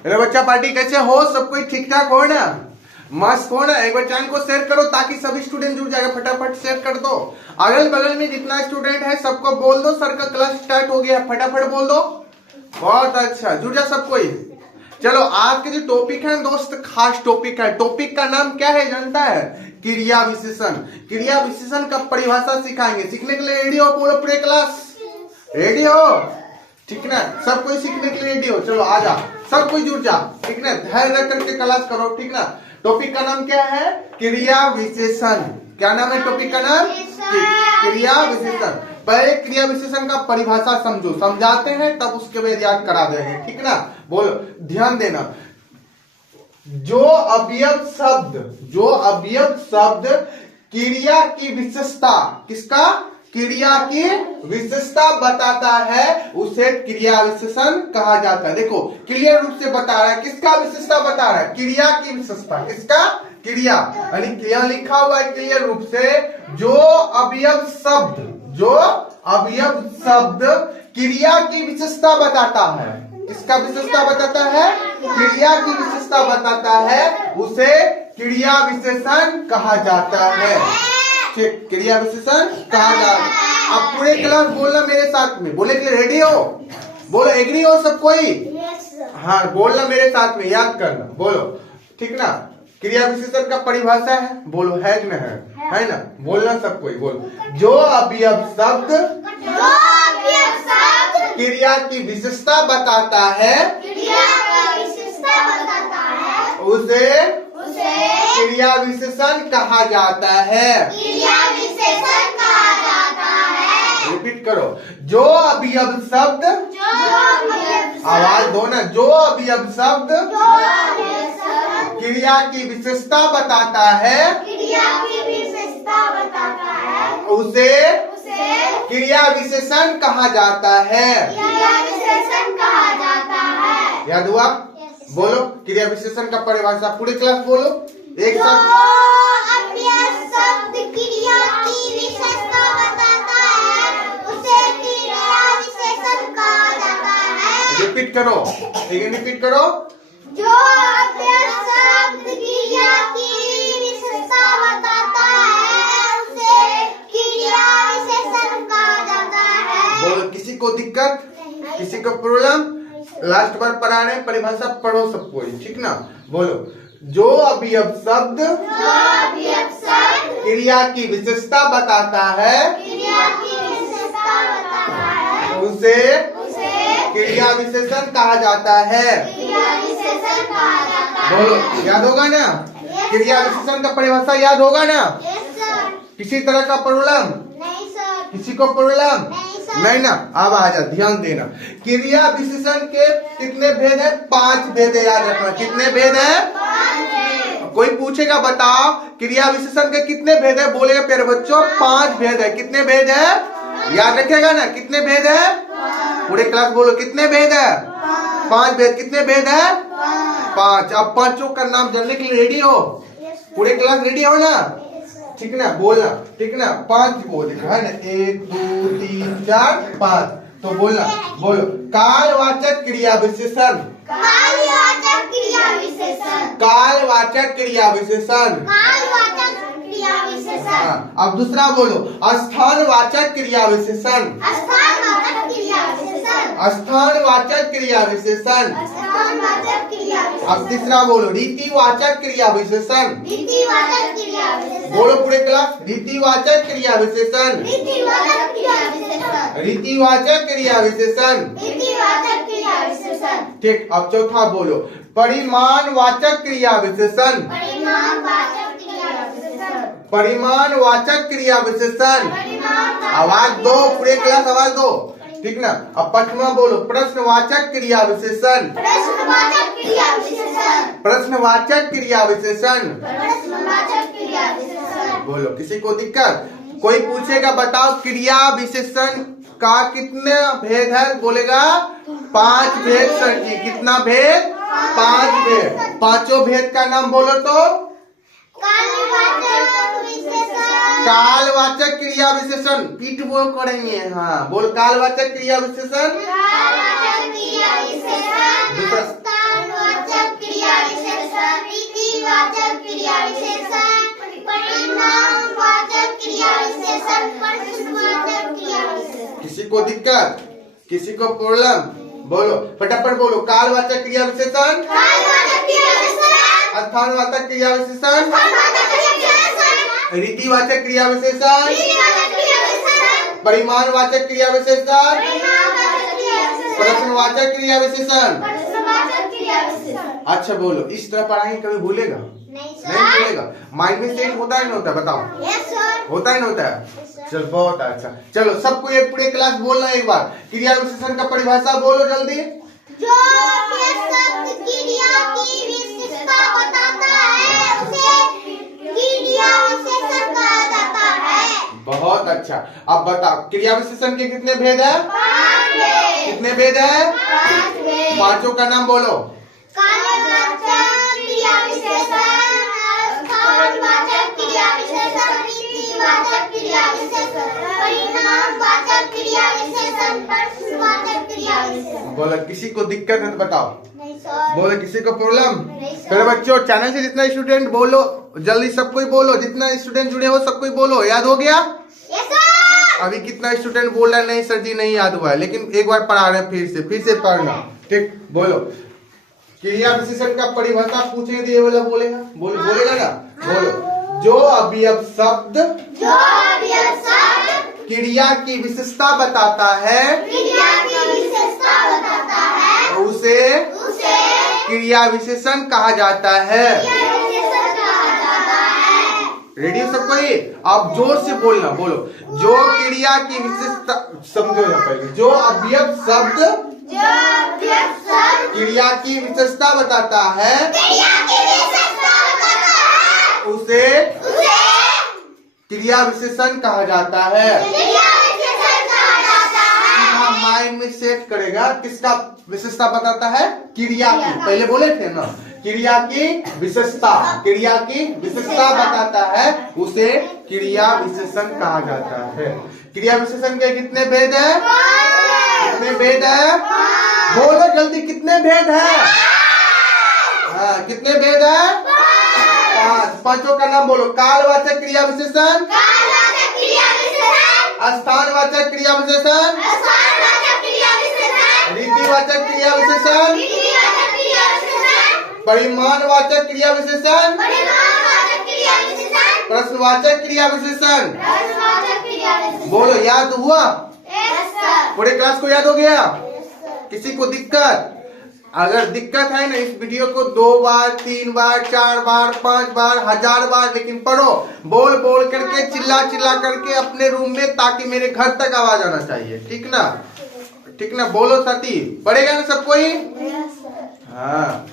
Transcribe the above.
अरे बच्चा पार्टी कैसे हो? सब कोई ठीक ठाक हो ना? मस्त हो ना? एक बार चैनल को शेयर करो ताकि सभी स्टूडेंट जुड़ जाएगा। फटाफट शेयर कर दो। अगल बगल में जितना स्टूडेंट है सबको बोल दो सर का क्लास स्टार्ट हो गया। फटाफट बोल दो। बहुत अच्छा, जुड़ जा सब कोई। चलो आज के जो टॉपिक है दोस्त, खास टॉपिक है। टॉपिक का नाम क्या है जानता है? क्रिया विशेषण। क्रिया विशेषण का परिभाषा सिखाएंगे। सीखने के लिए रेडी हो? बोलो पूरे क्लास रेडी हो? ठीक ना? सब कोई सीखने के लिए रेडी हो? चलो आ जा, सब कोई जुड़ जा। ठीक ना? धैर्य रख करके क्लास करो। ठीक ना? टॉपिक का नाम क्या है? क्रिया विशेषण। क्या नाम है टॉपिक का नाम? क्रिया विशेषण। पहले क्रिया विशेषण का परिभाषा समझो, समझाते हैं तब उसके बाद याद करा देंगे। ठीक ना? बोलो, ध्यान देना। जो अवयव शब्द क्रिया की विशेषता, किसका? क्रिया की विशेषता बताता है उसे क्रिया विशेषण कहा जाता है। देखो क्लियर रूप से बता रहा है, किसका विशेषता बता रहा है? क्रिया की विशेषता। किसका? क्रिया। यानी क्रिया लिखा हुआ है क्लियर रूप से। जो अवयव शब्द क्रिया की विशेषता बताता है। किसका विशेषता बताता है? क्रिया की विशेषता बताता है, उसे क्रिया विशेषण कहा जाता है। क्रिया विशेषण कहा जाता है। अब पूरे क्लास बोलना मेरे साथ में। बोले कि रेडी हो? बोलो एग्री हो सब कोई? हाँ बोलना मेरे साथ में, याद करना। बोलो ठीक ना? क्रिया विशेषण का परिभाषा है, बोलो है कि नहीं है ना? बोलना सब कोई। बोलो, जो अवयव शब्द क्रिया की विशेषता बताता है उसे क्रिया विशेषण कहा जाता है। रिपीट करो। जो अवयव शब्द, आवाज दो ना। जो अवयव शब्द क्रिया की विशेषता बताता है उसे क्रिया विशेषण कहा जाता है। याद हुआ? बोलो क्रिया विशेषण का परिभाषा पूरी क्लास बोलो एक साथ। शब्द क्रिया की विशेषता बताता है उसे क्रिया विशेषण कहा जाता है। रिपीट करो, एक रिपीट करो। जो शब्द क्रिया की विशेषता बताता है उसे क्रिया विशेषण कहा जाता है। बोलो, किसी को दिक्कत, किसी को प्रॉब्लम? लास्ट बार पढ़ा रहे, परिभाषा पढ़ो सब कोई। ठीक ना? बोलो, जो अवयव शब्द क्रिया की विशेषता बताता है उसे क्रिया विशेषण कहा जाता है। बोलो, याद होगा ना? क्रिया विशेषण का परिभाषा याद होगा ना? किसी तरह का प्रॉब्लम? किसी को प्रॉब्लम नहीं ना? अब आ जा, ध्यान देना। क्रिया विशेषण के कितने भेद है? 5 भेद है, याद रखना। कितने भेद है? कोई पूछेगा बताओ क्रिया विशेषण के कितने भेद है? बोलेगा प्यारे बच्चों 5 भेद है। कितने भेद है? याद रखेगा ना? कितने भेद है? पूरे क्लास बोलो कितने भेद है? 5 भेद। कितने भेद है? 5। अब पांचों का नाम जानने के लिए रेडी हो? पूरे क्लास रेडी हो ना? ठीक ना? बोलना ठीक ना? 5 बोल है ना? 1 2 3 4 5। तो बोलना, बोलो कालवाचक क्रिया विशेषण। कालवाचक क्रिया विशेषण। कालवाचक क्रिया विशेषण। कालवाचक क्रिया विशेषण। अब दूसरा बोलो स्थानवाचक क्रिया विशेषण। स्थानवाचक क्रिया विशेषण। स्थानवाचक क्रिया विशेषण। स्थानवाचक क्रिया विशेषण। अब तीसरा बोलो रीतिवाचक क्रिया विशेषण। रीतिवाचक क्रिया विशेषण। बोलो पूरे क्लास रीतिवाचक क्रिया विशेषण। रीतिवाचक क्रिया विशेषण। रीतिवाचक क्रिया विशेषण। रीतिवाचक क्रिया विशेषण। ठीक। अब चौथा बोलो परिमाणवाचक क्रिया विशेषण। परिमाणवाचक क्रिया विशेषण। परिमाणवाचक क्रिया विशेषण। आवाज दो, पूरे क्लास आवाज दो। ठीक ना? अब पांचवा बोलो प्रश्नवाचक क्रिया विशेषण। प्रश्नवाचक क्रिया विशेषण। प्रश्नवाचक क्रिया विशेषण। प्रश्नवाचक क्रिया विशेषण। बोलो, किसी को दिक्कत? कोई पूछेगा बताओ क्रिया विशेषण का कितने भेद है? बोलेगा 5 भेद सर जी। कितना भेद? 5 भेद। पांचों भेद का नाम बोलो तो। कालवाचक विशेषण। कालवाचक क्रिया विशेषण। पीठ बोल करेंगे। हाँ बोल कालवाचक क्रिया विशेषण। कालवाचक क्रिया विशेषण। दूसरा को दिक्कत, किसी को प्रॉब्लम? बोलो फटाफट बोलो। कालवाचक क्रिया विशेषण, स्थानवाचक क्रिया विशेषण, रीतिवाचक क्रिया विशेषण, परिमाणवाचक क्रिया विशेषण, प्रश्नवाचक क्रिया विशेषण। अच्छा बोलो, इस तरह पढ़ाएंगे कभी भूलेगा? नहीं भूलेगा। माइंड में सेट होता है नहीं होता? बताओ। होता है नहीं होता है? चल बहुत अच्छा। चलो सबको ये पूरे क्लास बोलना एक बार। क्रिया विशेषण का परिभाषा बोलो जल्दी। जो शब्द क्रिया की विशेषता बताता है उसे क्रिया विशेषण कहा जाता है। बहुत अच्छा। अब बताओ क्रिया विशेषण के कितने भेद है? 5 भेद। कितने भेद है? 5 भेद। पांचों का नाम बोलो। कालवाचक क्रिया विशेषण, स्थानवाचक क्रिया विशेषण, रीतिवाचक क्रिया विशेषण, परिमाणवाचक क्रिया विशेषण, प्रश्नवाचक क्रिया विशेषण। बोलो किसी को दिक्कत है तो बताओ। नहीं सर। बोलो किसी को प्रॉब्लम? नहीं सर। चलो बच्चों चैनल से जितना स्टूडेंट बोलो जल्दी सबको ही बोलो। जितना स्टूडेंट जुड़े हो सबको ही बोलो। याद हो गया? Yes sir. अभी कितना स्टूडेंट बोल रहा है नहीं सर जी नहीं याद हुआ है, लेकिन एक बार पढ़ा रहे हैं फिर से पढ़ना। ठीक बोलो। क्रिया विशेषण का परिभाषा पूछे दिए वाला बोलेगा? बोलेगा ना? बोलो। जो अवयव शब्द जो अवयव शब्द क्रिया की विशेषता बताता है क्रिया की विशेषता बताता है उसे उसे क्रिया विशेषण कहा जाता है। क्रिया विशेषण कहा जाता है। रेडी हो सबको? ही आप जोर से बोलना। बोलो जो क्रिया की विशेषता, समझो ना पहले। जो अवयव शब्द जो अवयव शब्द क्रिया की विशेषता बताता है क्रिया की विशेषता बताता है उसे उसे क्रिया विशेषण कहा जाता है। क्रिया विशेषण कहा जाता है। माइंड में सेट करेगा किसका विशेषता बताता है? क्रिया की। पहले बोले थे ना क्रिया की विशेषता। क्रिया की विशेषता बताता है उसे क्रिया विशेषण कहा जाता है। क्रिया विशेषण के कितने भेद है? कितने भेद है? बोलो जल्दी कितने भेद है? हाँ कितने भेद है? 5। पांचों का नाम बोलो। कालवाचक क्रिया विशेषण, कालवाचक क्रिया विशेषण, स्थानवाचक क्रिया विशेषण, स्थानवाचक क्रिया विशेषण, रीतिवाचक क्रिया विशेषण, रीतिवाचक क्रिया विशेषण, परिमाणवाचक क्रिया विशेषण, परिमाणवाचक क्रिया विशेषण, प्रश्नवाचक क्रिया विशेषण। प्रश्नवाचक क्रिया विशेषण। बोलो याद हुआ? Yes sir. पूरे क्लास को याद हो गया? Yes sir. किसी को दिक्कत? अगर दिक्कत है ना इस वीडियो को 2 बार 3 बार 4 बार 5 बार 1000 बार लेकिन पढ़ो। बोल बोल करके चिल्ला चिल्ला करके अपने रूम में, ताकि मेरे घर तक आवाज आना चाहिए। ठीक ना? ठीक ना? बोलो साथी। पढ़ेगा ना सबको ही? Yes sir. हाँ